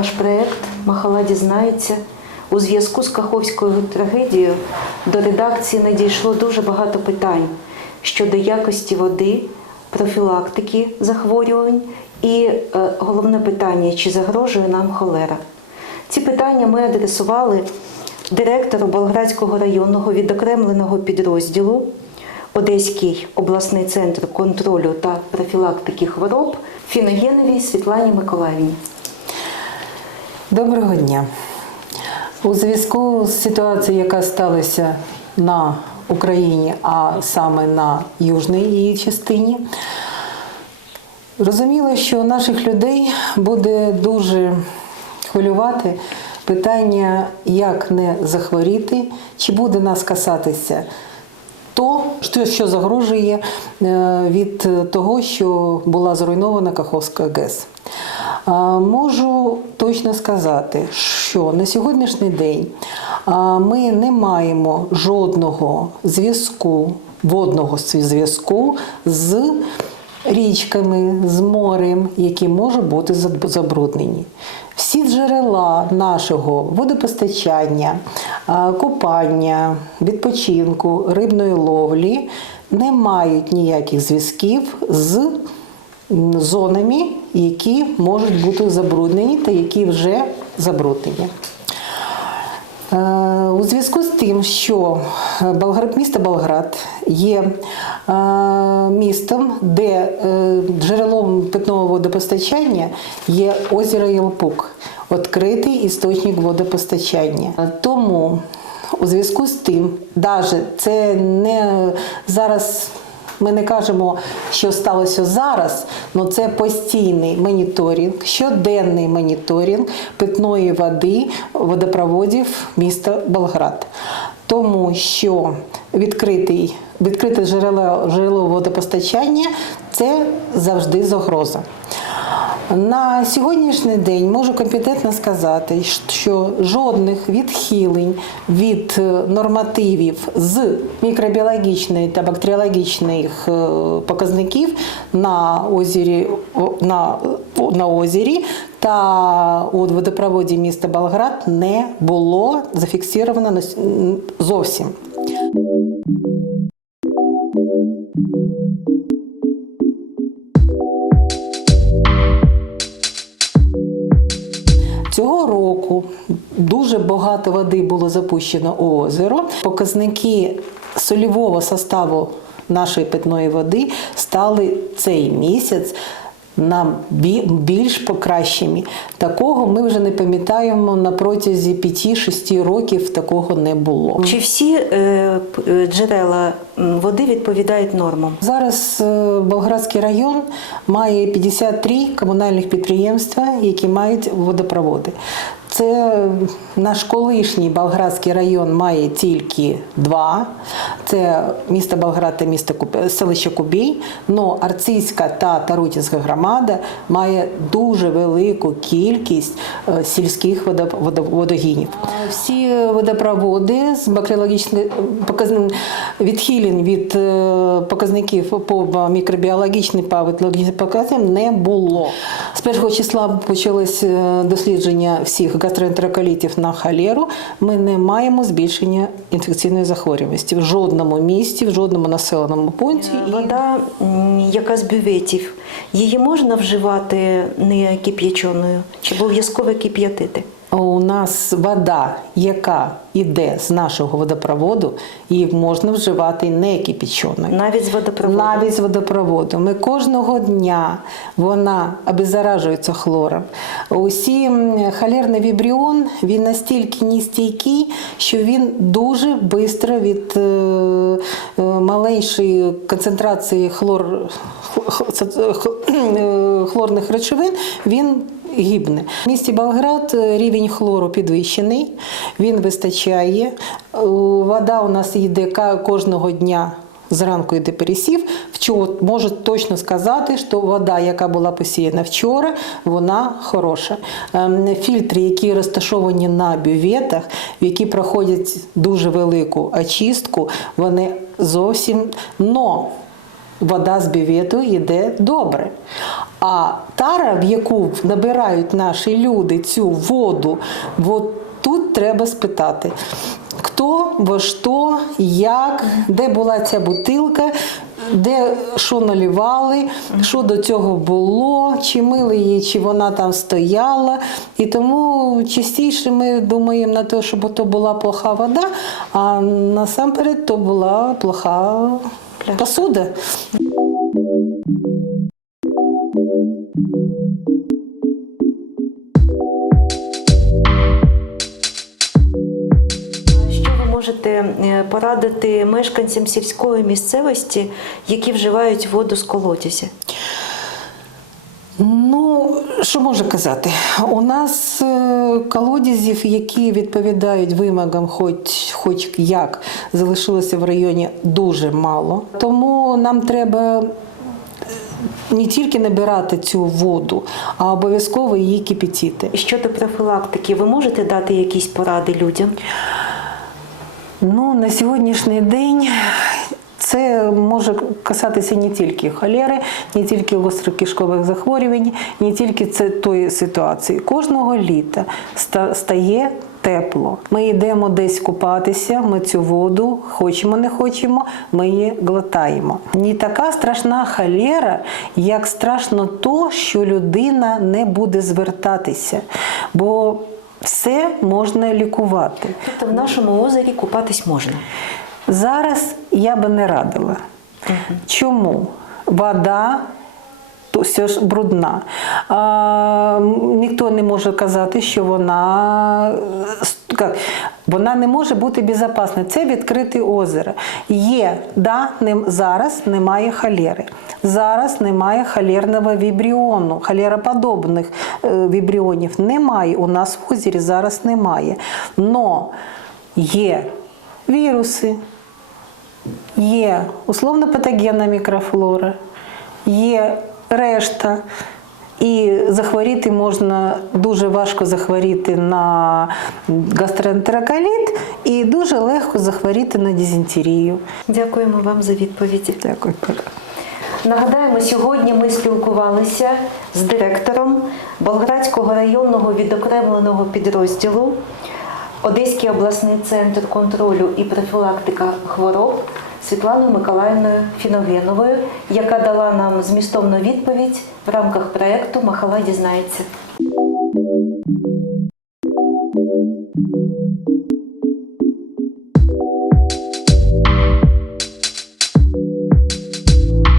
наш проект Махала дізнається. У зв'язку з Каховською трагедією до редакції надійшло дуже багато питань щодо якості води, профілактики захворювань і е, головне питання, чи загрожує нам холера. Ці питання ми адресували директору Болградського районного відокремленого підрозділу Одеський обласний центр контролю та профілактики хвороб Фіногеновій Світлані Миколаївні. Доброго дня. У зв'язку з ситуацією, яка сталася на Україні, а саме на южній її частині, розуміло, що наших людей буде дуже хвилювати питання, як не захворіти, чи буде нас касатися то, що- що загрожує е, від того, що була зруйнована Каховська ГЕС. Можу точно сказати, що на сьогоднішній день ми не маємо жодного зв'язку, водного зв'язку з річками, з морем, які можуть бути забруднені. Всі джерела нашого водопостачання, купання, відпочинку, рибної ловлі не мають ніяких зв'язків з зонами, які можуть бути забруднені та які вже забруднені. Е, У зв'язку з тим, що місто Болград є е, містом, де е, джерелом питного водопостачання є озеро Єлпук, відкритий істочник водопостачання. Тому у зв'язку з тим, навіть це не зараз. Ми не кажемо, що сталося зараз, але це постійний моніторинг, щоденний моніторинг питної води водопроводів міста Болград. Тому що відкритий, відкрите джерело, джерело водопостачання це завжди загроза. На сьогоднішній день можу компетентно сказати, що жодних відхилень від е, нормативів з мікробіологічних та бактеріологічних е, показників на озері, на, на озері та у водопроводі міста Болград не було зафіксовано зовсім. Цього року дуже багато води було запущено у озеро. Показники сольового составу нашої питної води стали цей місяць нам бі- більш покращими. Такого ми вже не пам'ятаємо на протязі 5-6 років такого не було. Чи всі е, е, джерела води відповідають нормам? Зараз е, Болградський район має 53 комунальних підприємства, які мають водопроводи. Це наш колишній Болградський район має тільки два. Це місто Болград та місто селище Кубій. Но Арцизька та Тарутінська громада має дуже велику кількість е, сільських водо- водо- водогінів. Всі водопроводи з бактеріологічним показним відхилень від е, показників по мікробіологічним та показникам не було. З першого числа почалось е, дослідження всіх гастроентероколітів на холеру. Ми не маємо збільшення інфекційної захворюваності в жодному місті, в жодному населеному пункті. Вода, яка з бюветів, її можна вживати не кип'яченою? Чи обов'язково кип'ятити? У нас вода, яка йде з нашого водопроводу, її можна вживати не кипяченою. Навіть з водопроводу? Навіть з водопроводу. Ми кожного дня вона обеззаражується хлором. Усі холерний вібріон він настільки нестійкий, що він дуже швидко від е, е, маленької концентрації хлор, е, хлорних речовин він гибне. В місті Болград е, рівень хлору підвищений, він вистачає. Е, Вода у нас йде кожного дня. Зранку йде пересів, вчора можу точно сказати, що вода, яка була посіяна вчора, вона хороша. Ем, Фільтри, які розташовані на бюветах, які проходять дуже велику очистку, вони зовсім но вода з бівету йде добре. А тара, в яку набирають наші люди цю воду, от тут треба спитати, хто, во що, як, де була ця бутилка, де що наливали, що до цього було, чи мили її, чи вона там стояла. І тому частіше ми думаємо на те, щоб то була плоха вода, а насамперед то була плоха ви можете е, порадити мешканцям сільської місцевості, які вживають воду з колодязя? Що можу казати? У нас е, колодязів, які відповідають вимогам, хоч, хоч як, залишилося в районі дуже мало. Тому нам треба не тільки набирати цю воду, а обов'язково її кипятити. Щодо профілактики, ви можете дати якісь поради людям? Ну, на сьогоднішній день це може касатися не тільки холери, не тільки гострокишкових захворювань, не тільки це тої ситуації. Кожного літа ста- стає тепло. Ми йдемо десь купатися, ми цю воду, хочемо не хочемо, ми її глотаємо. Не така страшна холера, як страшно то, що людина не буде звертатися. Бо все можна лікувати. Тобто в нашому озері купатись можна. Зараз я би не радила. Чому? Вода то все ж брудна. А, ніхто не може казати, що вона, е, як, вона не може бути безпечною. Це відкрите озеро. Є, да, нем- зараз немає холери. Зараз немає холерного вібріону, холероподобних е, вібріонів немає. У нас в озері зараз немає. Но є віруси, є условно патогенна мікрофлора, є решта. І захворіти можна дуже важко захворіти на гастроентероколіт і дуже легко захворіти на дизентерію. Дякуємо вам за відповіді. Дякую. Нагадаємо, сьогодні ми спілкувалися з директором Болградського районного відокремленого підрозділу Одеський обласний центр контролю і профілактика хвороб Світланою Миколаївною Фіновеновою, яка дала нам змістовну відповідь в рамках проєкту Махала дізнається.